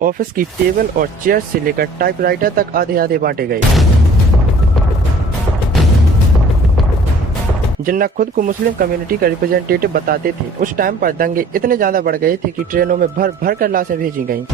Office की table और chair से लेकर टाइपराइटर तक आधे आधे बांटे गए। जिन्ना खुद को मुस्लिम कम्युनिटी का रिप्रेजेंटेटिव बताते थे, उस टाइम पर दंगे इतने ज्यादा बढ़ गए थे कि ट्रेनों में भर भर कर लाशें भेजी गईं।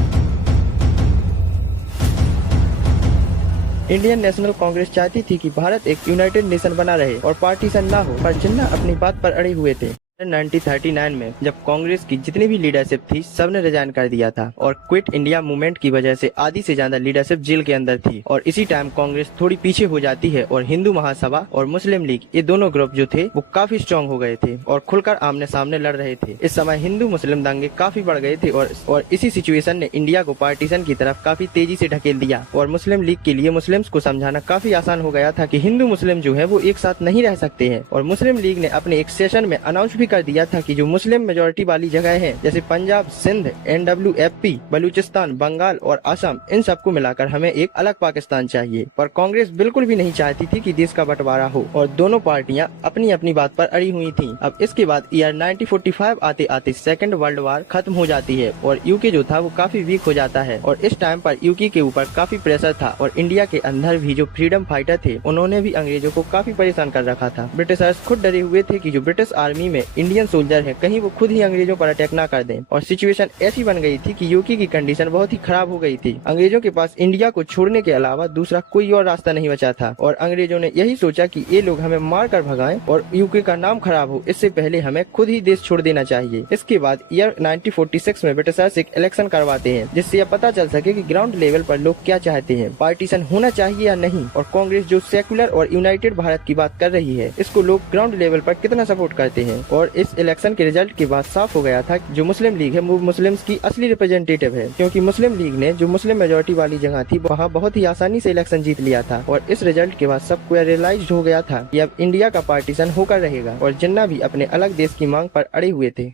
इंडियन नेशनल कांग्रेस चाहती थी कि भारत एक यूनाइटेड नेशन बना रहे और पार्टीशन ना हो, पर जिन्ना अपनी बात पर अड़े हुए थे। 1939 में जब कांग्रेस की जितनी भी लीडरशिप थी, सबने रिजाइन कर दिया था और क्विट इंडिया मूवमेंट की वजह से आधी से ज्यादा लीडरशिप जेल के अंदर थी। और इसी टाइम कांग्रेस थोड़ी पीछे हो जाती है और हिंदू महासभा और मुस्लिम लीग, ये दोनों ग्रुप जो थे वो काफी स्ट्रांग हो गए थे और खुलकर आमने सामने लड़ रहे थे। इस समय हिंदू मुस्लिम दंगे काफी बढ़ गए थे और इसी सिचुएशन ने इंडिया को पार्टीशन की तरफ काफी तेजी से ढकेल दिया। और मुस्लिम लीग के लिए मुस्लिम्स को समझाना काफी आसान हो गया था कि हिंदू मुस्लिम जो है वो एक साथ नहीं रह सकते हैं। और मुस्लिम लीग ने अपने एक सेशन में अनाउंस भी कर दिया था कि जो मुस्लिम मेजोरिटी वाली जगह है, जैसे पंजाब, सिंध, NWFP, बलूचिस्तान, बंगाल और असम, इन सबको मिलाकर हमें एक अलग पाकिस्तान चाहिए। पर कांग्रेस बिल्कुल भी नहीं चाहती थी कि देश का बंटवारा हो और दोनों पार्टियां अपनी अपनी बात पर अड़ी हुई थीं। अब इसके बाद ईयर 1945 आते आते सेकेंड वर्ल्ड वार खत्म हो जाती है और यूके जो था वो काफी वीक हो जाता है। और इस टाइम पर यूके के ऊपर काफी प्रेशर था और इंडिया के अंदर भी जो फ्रीडम फाइटर थे, उन्होंने भी अंग्रेजों को काफी परेशान कर रखा था। ब्रिटिशर्स खुद डरे हुए थे कि जो ब्रिटिश आर्मी में इंडियन सोल्जर है, कहीं वो खुद ही अंग्रेजों पर अटैक ना कर दें। और सिचुएशन ऐसी बन गई थी कि यूके की कंडीशन बहुत ही खराब हो गई थी। अंग्रेजों के पास इंडिया को छोड़ने के अलावा दूसरा कोई और रास्ता नहीं बचा था और अंग्रेजों ने यही सोचा कि ये लोग हमें मार कर भगाएं और यूके का नाम खराब हो, इससे पहले हमें खुद ही देश छोड़ देना चाहिए। इसके बाद ईयर 1946 में ब्रिटिशर्स एक इलेक्शन करवाते हैं, जिससे यह पता चल सके कि ग्राउंड लेवल पर लोग क्या चाहते हैं, पार्टीशन होना चाहिए या नहीं। और कांग्रेस जो सेकुलर और यूनाइटेड भारत की बात कर रही है, इसको लोग ग्राउंड लेवल पर कितना सपोर्ट करते हैं। और इस इलेक्शन के रिजल्ट के बाद साफ हो गया था कि जो मुस्लिम लीग है वो मुस्लिम्स की असली रिप्रेजेंटेटिव है, क्योंकि मुस्लिम लीग ने जो मुस्लिम मेजोरिटी वाली जगह थी वहाँ बहुत ही आसानी से इलेक्शन जीत लिया था। और इस रिजल्ट के बाद सबको रियलाइज हो गया था कि अब इंडिया का पार्टीशन होकर रहेगा और जिन्ना भी अपने अलग देश की मांग पर अड़े हुए थे।